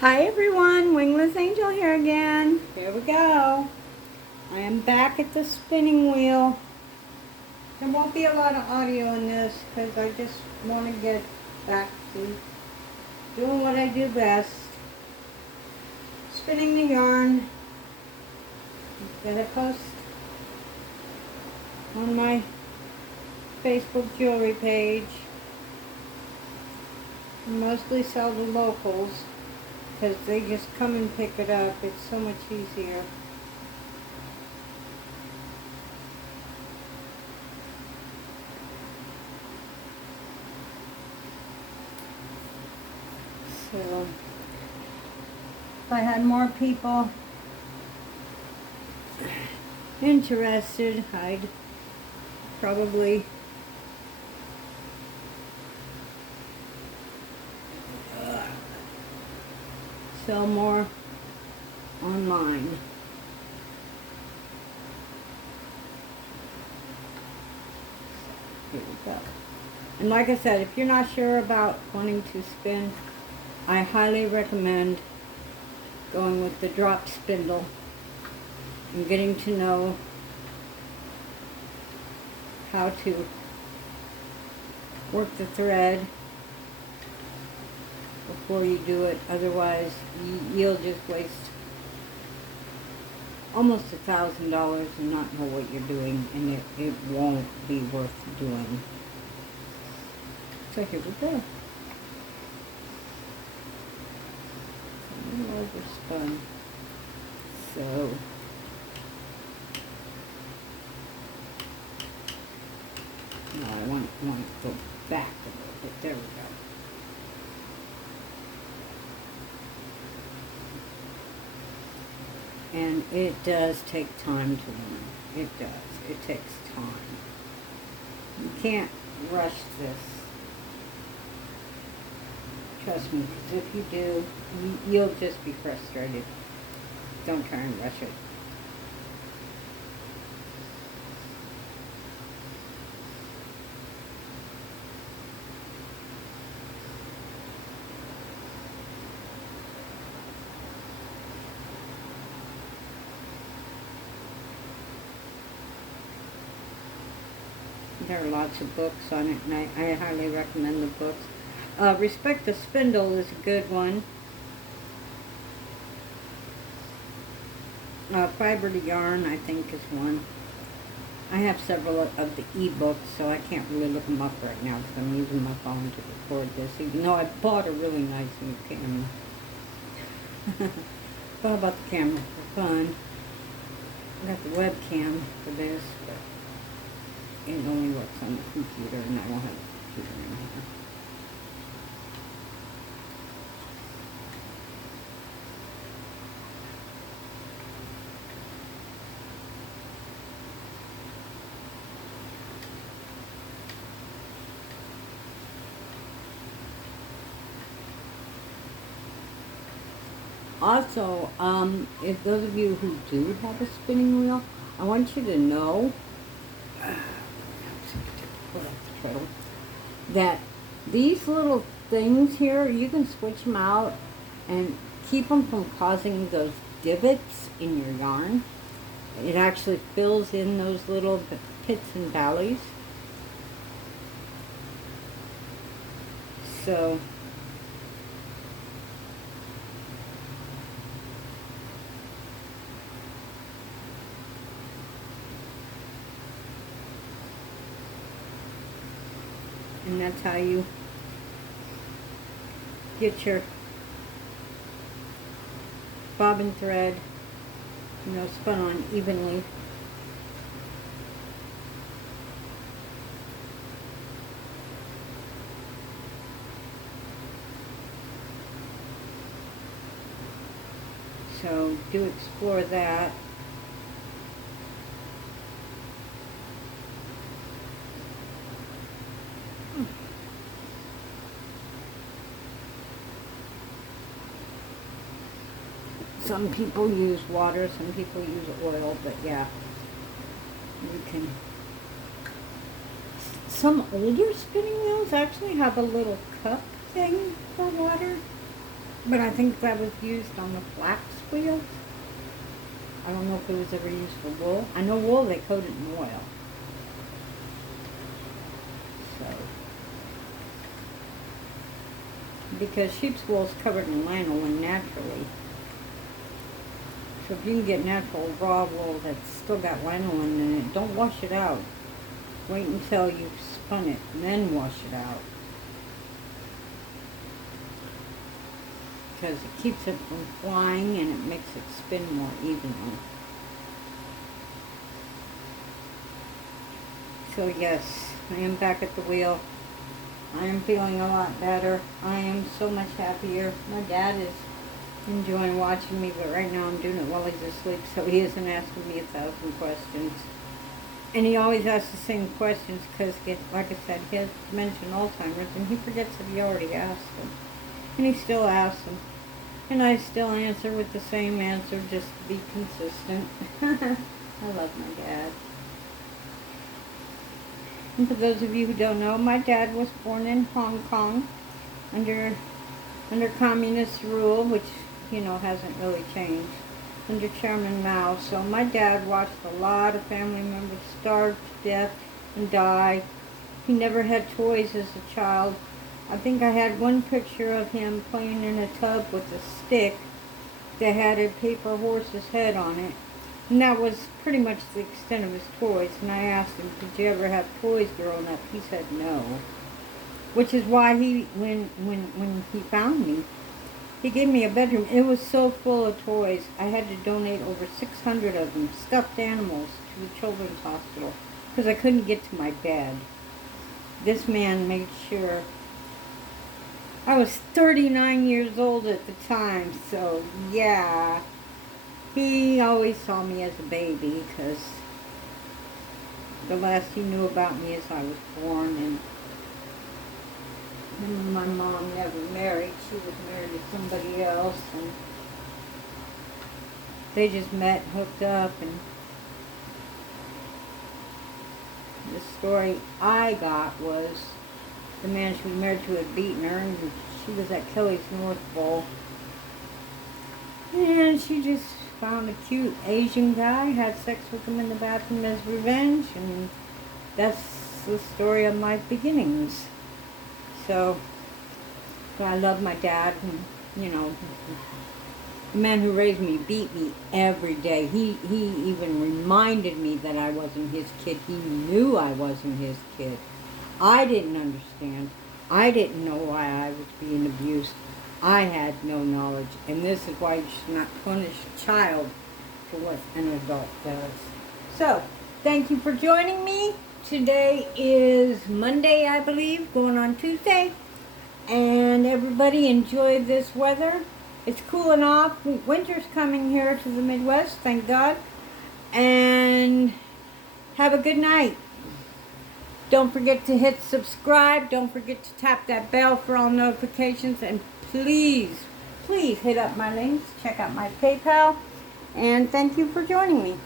Hi everyone, Wingless Angel here again. Here we go. I am back at the spinning wheel. There won't be a lot of audio in this because I just want to get back to doing what I do best. Spinning the yarn that I post on my Facebook jewelry page. I mostly sell to locals because they just come and pick it up. It's so much easier. So, if I had more people interested, I'd probably sell more online. Here we go. And like I said, if you're not sure about wanting to spin, I highly recommend going with the drop spindle and getting to know how to work the thread before you do it. Otherwise, you'll just waste almost $1,000 and not know what you're doing, and it won't be worth doing. So here we go. A little overspun. So now I want to go back a little bit. There we go. And it does take time to learn. It does. It takes time. You can't rush this. Trust me, because if you do, you'll just be frustrated. Don't try and rush it. There are lots of books on it, and I highly recommend the books. Respect the Spindle is a good one. Fiber to Yarn, I think, is one. I have several of the e-books, so I can't really look them up right now because I'm using my phone to record this, even though I bought a really nice new camera. Thought about the camera for fun. I got the webcam for this, but it only works on the computer, and I don't have a computer in here. Also, if those of you who do have a spinning wheel, I want you to know that these little things here, you can switch them out and keep them from causing those divots in your yarn. It actually fills in those little pits and valleys. So and that's how you get your bobbin thread, spun on evenly. So do explore that. Some people use water, some people use oil, but yeah, you can. Some older spinning wheels actually have a little cup thing for water. But I think that was used on the flax wheels. I don't know if it was ever used for wool. I know wool they coated in oil. So, because sheep's wool is covered in lanolin naturally. So if you can get natural raw wool that's still got lanolin in it, don't wash it out. Wait until you've spun it, and then wash it out. Because it keeps it from flying and it makes it spin more evenly. So yes, I am back at the wheel. I am feeling a lot better. I am so much happier. My dad is enjoying watching me, but right now I'm doing it while he's asleep, so he isn't asking me 1,000 questions. And he always asks the same questions because, like I said, he has dementia and Alzheimer's, and he forgets that he already asked them. And he still asks them. And I still answer with the same answer just to be consistent. I love my dad. And for those of you who don't know, my dad was born in Hong Kong under communist rule, which, hasn't really changed, under Chairman Mao. So my dad watched a lot of family members starve to death and die. He never had toys as a child. I think I had one picture of him playing in a tub with a stick that had a paper horse's head on it. And that was pretty much the extent of his toys. And I asked him, did you ever have toys growing up? He said no. Which is why when he found me, he gave me a bedroom. It was so full of toys. I had to donate over 600 of them, stuffed animals, to the children's hospital because I couldn't get to my bed. This man made sure. I was 39 years old at the time, so yeah. He always saw me as a baby because the last he knew about me is I was born, and my mom never married. She was married to somebody else, and they just met, hooked up, and the story I got was the man she was married to had beaten her, and she was at Kelly's North Bowl. And she just found a cute Asian guy, had sex with him in the bathroom as revenge, and that's the story of my beginnings. So, I love my dad, and, the man who raised me beat me every day. He even reminded me that I wasn't his kid. He knew I wasn't his kid. I didn't understand. I didn't know why I was being abused. I had no knowledge. And this is why you should not punish a child for what an adult does. So, thank you for joining me. Today is Monday, I believe, going on Tuesday. And everybody enjoy this weather. It's cooling off. Winter's coming here to the Midwest, thank God. And have a good night. Don't forget to hit subscribe. Don't forget to tap that bell for all notifications. And please hit up my links. Check out my PayPal. And thank you for joining me.